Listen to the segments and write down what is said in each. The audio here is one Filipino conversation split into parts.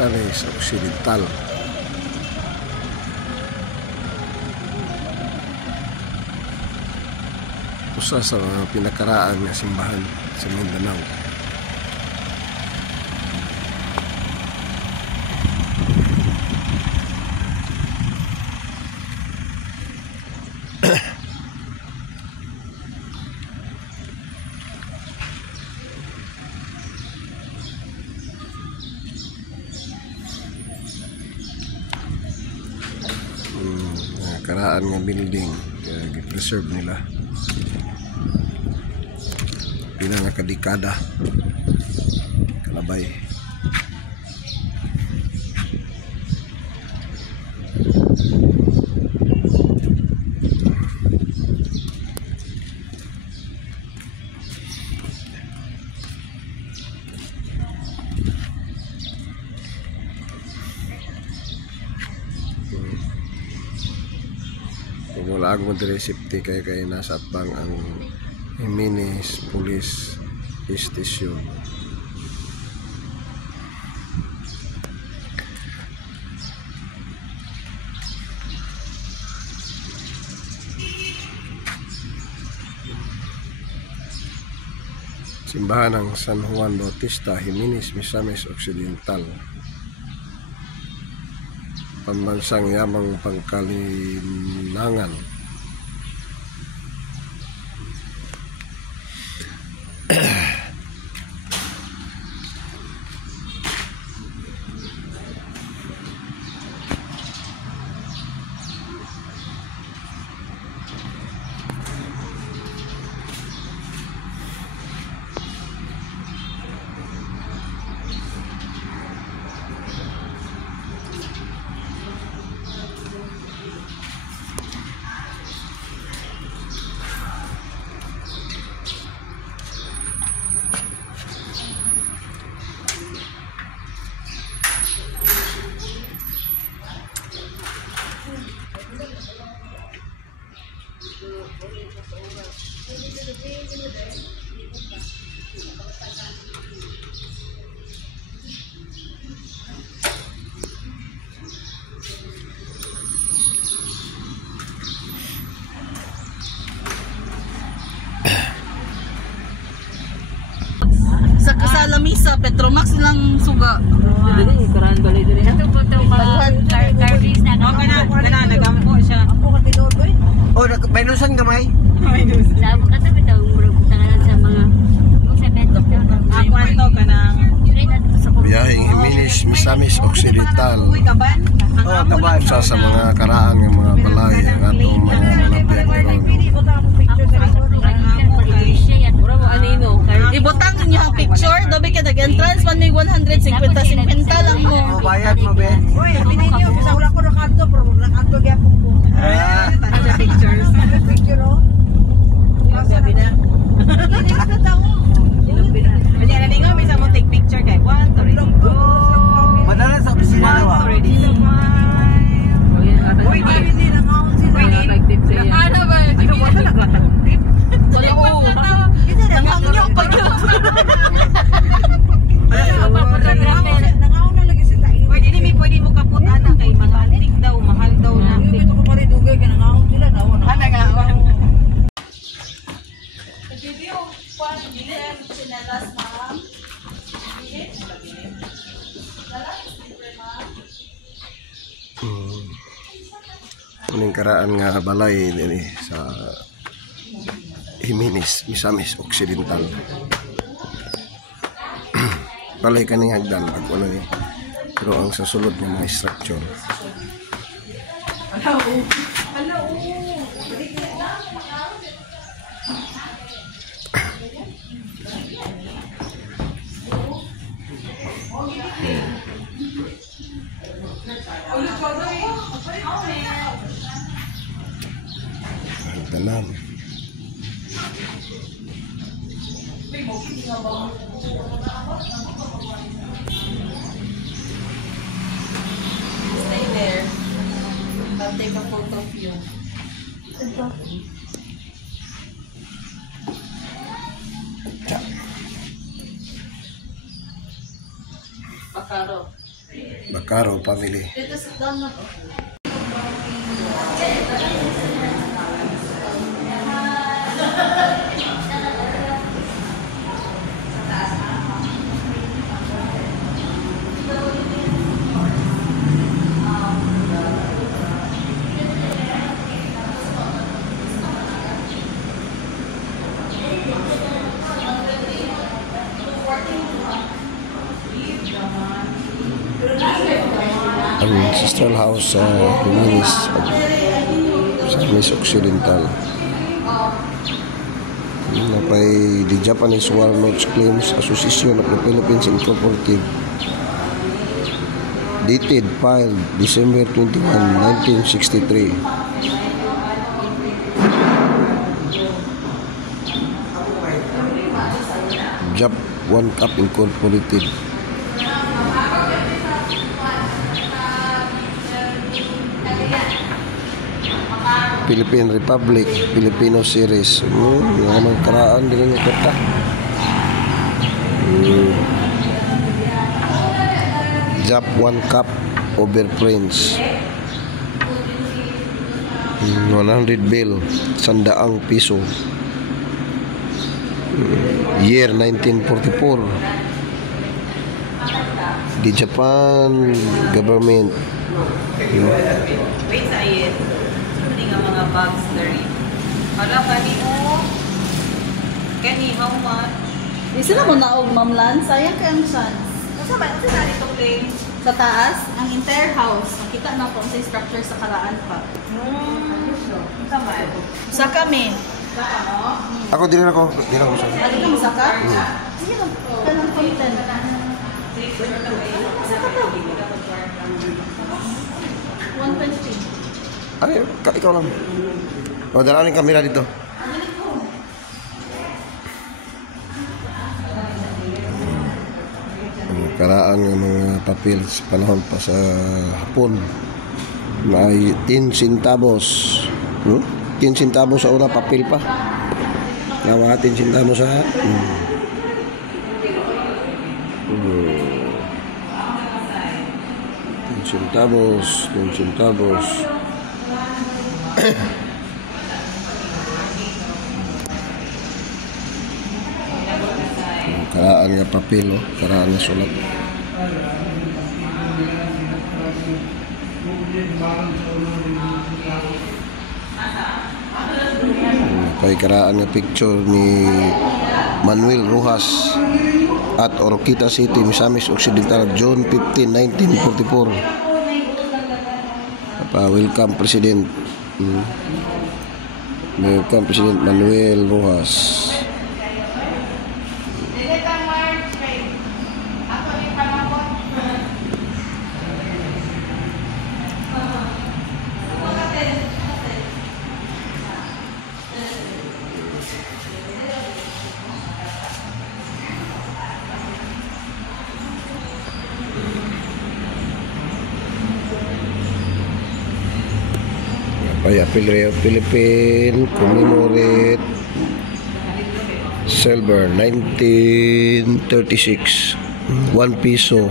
Misamis Occidental. Usa sa mga pinakaraan nga simbahan sa Mindanao. Karaan nga building kaya i-preserve nila pila nga kadekada kalabay. Wala akong resipti kaya nasa atbang ang Jimenez Police Station. Simbahan ng San Juan Bautista, Jimenez, Misamis Occidental. Pambansang yamang pangkalinangan. Sa lamisa Petromax lang suga. Dili karan balay diri. Ito po ito carvings na nagampo siya. Oh, minusan gamay. Sa katabi daw murag tanganan sa mga Ako anto kanang Biyaheng Jimenez Misamis Occidental. Oh, kaban. Usa sa mga karaan ng mga balay ang atong mga malapit ibutang ninyo ang picture, dabi ka nag-entrance, man may 150 lang mo. Oh, bayad mo be. Oy, abi ninyo bisa wala ko rakadto pero nakadto gyapon ko. Tanong sa pictures. Picture oh. Sabi na. Hindi ka tawo. Kanya na ninyo, bisa mo take picture kay 1, 2, 3, go. Madala sa opisina na wa. Oy, hindi na kaon sila. Ano ba? Ano ba? Tip? Wala ko. Nanghangyo pa yun. Nangaon na lagi sila. Pwede mo kaputan na kay mahalig daw, mahal daw na. Ito ko pala dugay kay nangaon sila daw. Ano nga? Video, kwan, bilhin, sinelas, ma'am. Bilhin? Dala, libre, ma'am. Uning karaan nga balay din sa Jimenez Misamis Occidental. Balay kaning hagdan pag ano ni. Pero ang sasulod ng mga structure. Hagdanan. Stay there. I'll take a photo of you. Pakaro. Bacaro family. Dito sa down na. Ang ancestral house sa Jimenez sa Miss Occidental. Napay the Japanese Walnuts Claims Association of the Philippines Incorporated, dated filed December 21, 1963. Jap One Cup Incorporated. Philippine Republic, Filipino Series. Mga karaan din ng kata. Jap One Cup over Prince. 100 bill, 100 piso. Year 1944. The Japan government. Wait sa iyan. Hindi nga mga bags dari. Para kanino? Kani, how much? Isa na mo naog, Ma'am Lan. Sayang kay ang chance. Kasi ba, kasi na dito claim. Sa taas, ang entire house. Nakita na po sa structure sa karaan pa. Sama. Sa kami. Ako din ako. Ano lang sa ka? Sige lang. Kanang content. Sa ka to. 120. Ay, ikaw lang. O, dalaan yung kamera dito. Karaan ng mga papel sa panahon pa sa Hapon. May 10 centavos. 10 centavos sa una, papel pa. Nawa 10 centavos sa... 10 centavos, 10 centavos. Karaan nga papel, karaan nga sulat. Kay karaan nga picture ni Manuel Rojas at Oroquita City, Misamis Occidental, June 15, 1944. Welcome President. Welcome President Manuel Rojas. Philippine Commemorate Silver 1936 1 piso.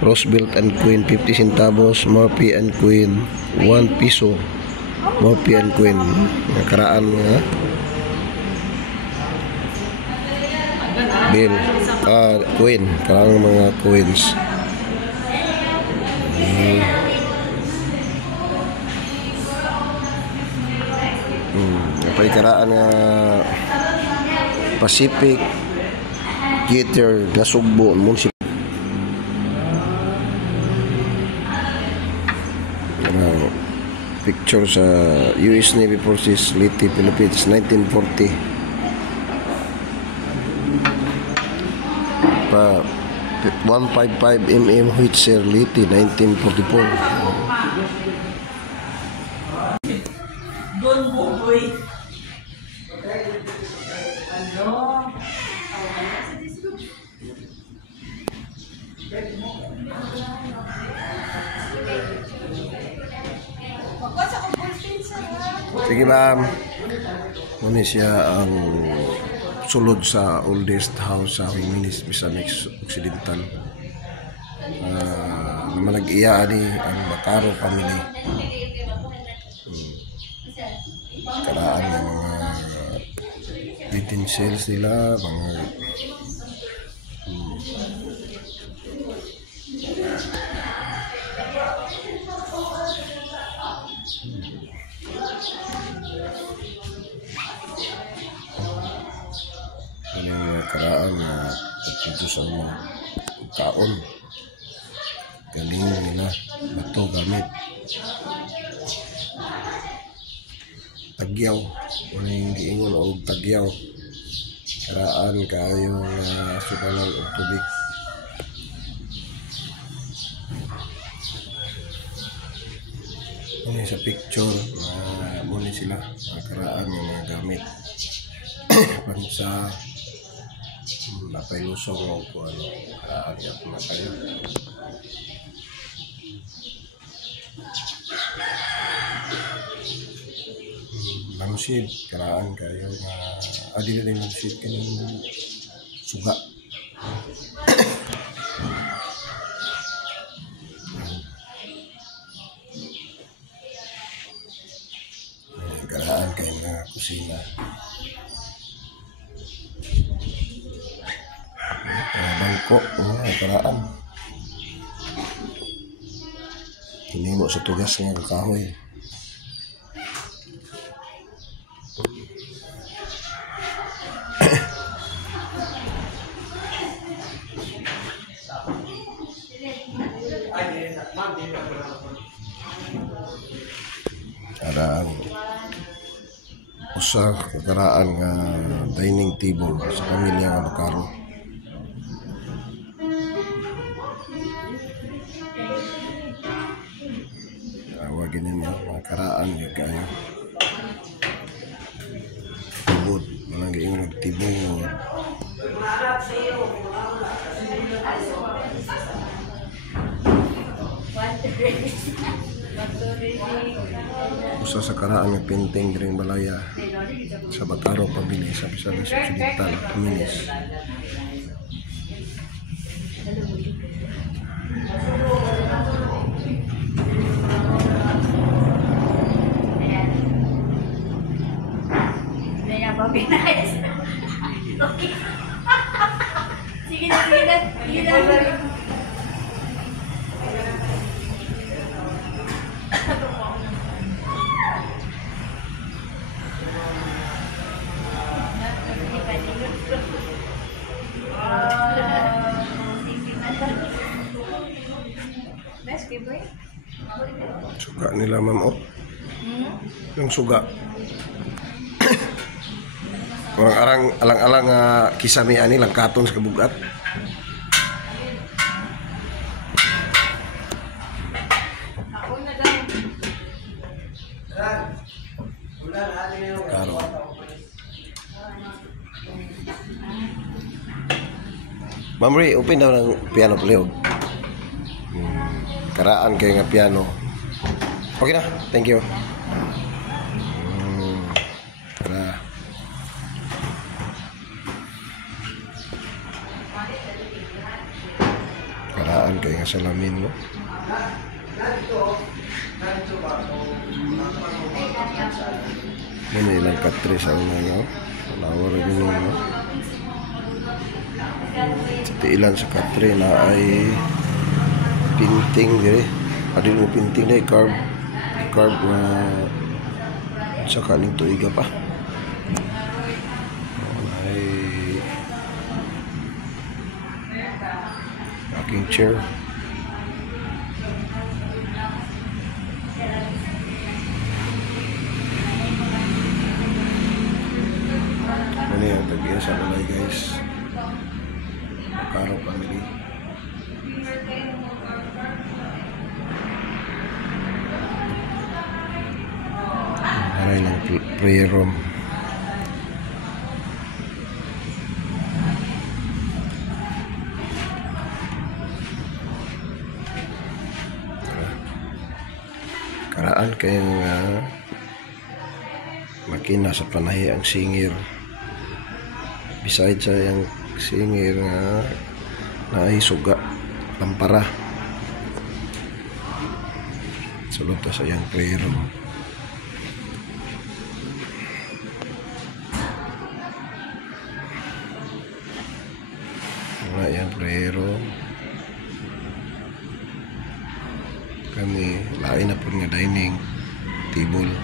Roosevelt and Queen 50 centavos. Murphy and Queen 1 piso. Murphy and Queen. Nakaraan nga bill. Queen. Karaan mga Queens. May karaan nga Pacific Theater Nasugbo Municipal. Picture sa US Navy Forces Leyte, Philippines 1940. Pa 155 mm Howitzer Leyte 1944. Don Buboy. Ano? Sige ma'am. Muna siya ang sulod sa oldest house sa Jimenez, Misamis Occidental. Manag-iya ni ang Bacaro family. Karaan ng mga utensils nila, mga karaan na dito sa mga kaon. Galing nila bato gamit tagyaw, wala yung giingon o tagyaw. Karaan kayo na sukalan o tubig. Muna sa picture muna sila mga karaan ng mga gamit pansa napay lusong o kung ano karaan yan na kayo. Manusid, karaan kayo na adil din manusid kanang suga. Karaan kayo na kusina. Bangko, karaan. Hinimo sa tugas ng kahoy. Karaan usa karaan nga dining table sa pamilya nga Bacaro. Awagin ninyo mga karaan yung kayo tibod, walang gayon nagtibod. Usa sa karaan ng painting ring balaya sa Bacaro pamilya sa Pisadas Occidental, Tuminis. Sige na. Suga nila ma'am oh. Yung suga. Kurang arang alang-alang kisami ani lang katon sa kabugat. Karo. Ma'am Ray, open daw ng piano play. Karaan kayo nga piano. Okay na, thank you. Tara. Karaan kayo nga salamin mo. Muna ilang katre sa una nyo. Palawar rin nyo. Sa ilan sa katre na ay pinting dire. Adil mo pinting na carb na sa kaning tuiga pa. Ay aking chair. Ano yung tag-iya sa balay guys. Bacaro family. Aray ng prayer room. Karaan kayong makina sa panahi ang singir. Besides sa yung singir na ay suga, lampara. Sulod ta sa iyang prayer room. Wala iyang prayer room. Kami lain na po nga dining table.